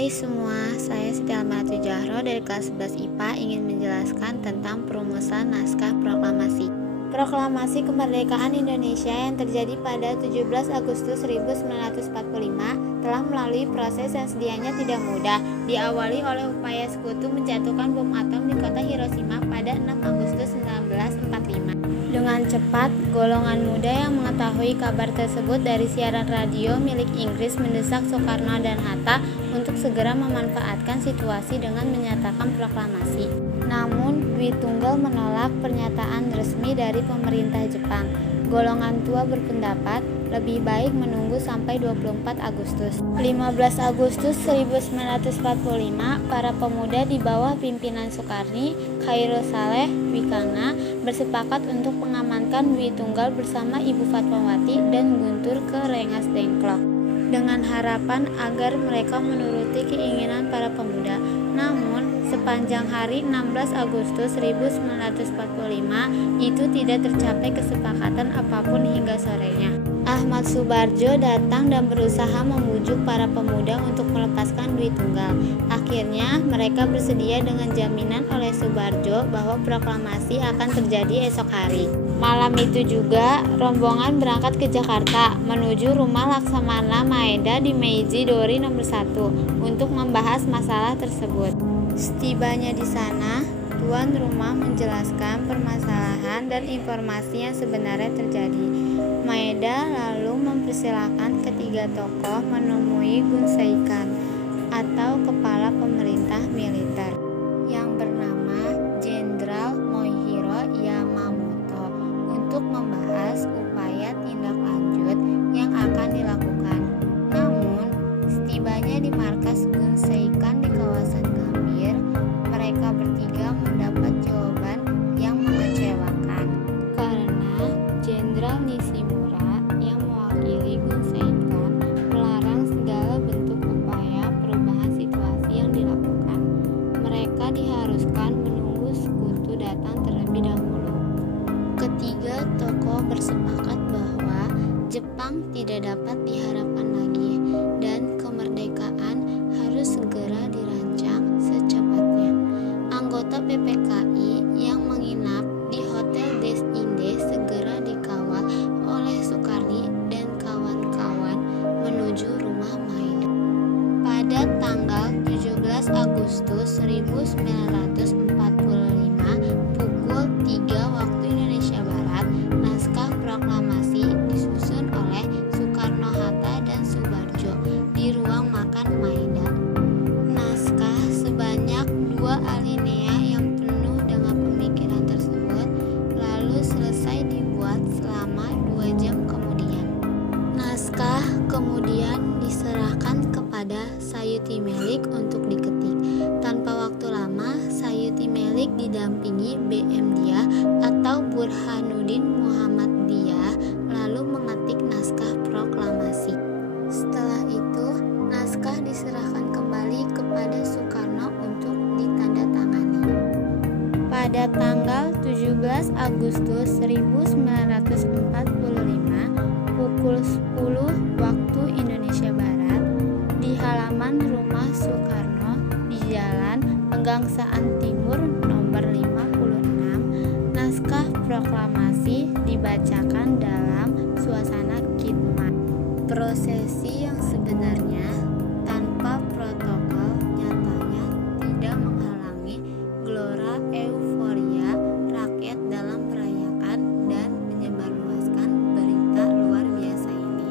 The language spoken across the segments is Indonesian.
Hai semua, saya Siti Almaratu Jahro dari kelas 11 IPA ingin menjelaskan tentang perumusan naskah proklamasi. Proklamasi kemerdekaan Indonesia yang terjadi pada 17 Agustus 1945 telah melalui proses yang sedianya tidak mudah, diawali oleh upaya sekutu menjatuhkan bom atom di kota Hiroshima pada 6 Agustus 1945. Dengan cepat, golongan muda yang mengetahui kabar tersebut dari siaran radio milik Inggris mendesak Soekarno dan Hatta untuk segera memanfaatkan situasi dengan menyatakan proklamasi. Namun, Dwi Tunggal menolak pernyataan resmi dari pemerintah Jepang. Golongan tua berpendapat lebih baik menunggu sampai 24 Agustus. 15 Agustus 1945, para pemuda di bawah pimpinan Soekarni, Khairul Saleh, Wikana bersepakat untuk mengamankan Dwi Tunggal bersama Ibu Fatmawati dan Guntur ke Rengas Dengklok dengan harapan agar mereka menuruti keinginan para pemuda. Namun, sepanjang hari 16 Agustus 1945 itu tidak tercapai kesepakatan apapun hingga sorenya. Ahmad Subarjo datang dan berusaha membujuk para pemuda untuk melepaskan Dwi Tunggal. Akhirnya, mereka bersedia dengan jaminan oleh Subarjo bahwa proklamasi akan terjadi esok hari. Malam itu juga, rombongan berangkat ke Jakarta menuju rumah Laksamana Maeda di Meiji Dori nomor 1 untuk membahas masalah tersebut. Setibanya di sana, tuan rumah menjelaskan permasalahan dan informasi yang sebenarnya terjadi. Maeda lalu mempersilahkan ketiga tokoh menemui Gunseikan atau kepala pemerintah militer yang bernama Jenderal Moihiro Yamamoto untuk membahas upaya tindak lanjut yang akan dilakukan. Namun, setibanya di markas Gunseikan di kawasan Gambir, mereka bertiga mendapat jawaban yang mengecewakan karena Jenderal Nishimura yang mewakili Gunseikan melarang segala bentuk upaya perubahan situasi yang dilakukan. Mereka diharuskan menunggu sekutu datang terlebih dahulu. Ketiga tokoh bersepakat bahwa Jepang tidak dapat diharapkan lagi dan kemerdekaan harus segera dirancang secepatnya. Anggota PPKI yang menginap di Hotel Des Indes segera dikawal oleh Soekarni dan kawan-kawan menuju rumah Maeda. Pada tanggal 17 Agustus 1945 pukul 3 waktu Indonesia Barat, naskah proklamasi disusun oleh Soekarno-Hatta dan Subarjo di ruang makan Maeda. Naskah sebanyak 2 alinea yang penuh dengan pemikiran tersebut lalu selesai dibuat selama 2 jam kemudian. Naskah kemudian diserahkan kepada Sayuti Melik untuk diketik. Tanpa waktu lama, Sayuti Melik didampingi BM Diah atau Burhanuddin Muhammad Diah lalu mengetik naskah proklamasi. Setelah itu, naskah diserahkan kembali kepada Soekarno untuk ditandatangani. Pada tanggal 17 Agustus 1945 pukul 10 waktu Indonesia Barat, di halaman rumah Soekarno di Jalan Pegangsaan Timur nomor 56, naskah proklamasi dibacakan dalam suasana khidmat. Prosesi yang sebenarnya tanpa protokol nyatanya tidak menghalangi gelora euforia rakyat dalam merayakan dan menyebarluaskan berita luar biasa ini.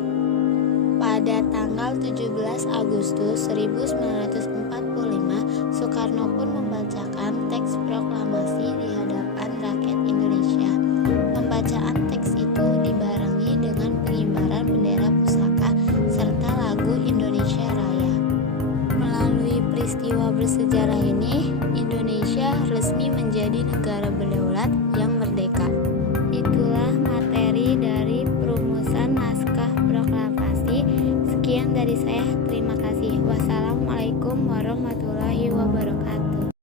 Pada tanggal 17 Agustus 1945, Soekarno pun membacakan teks proklamasi di hadapan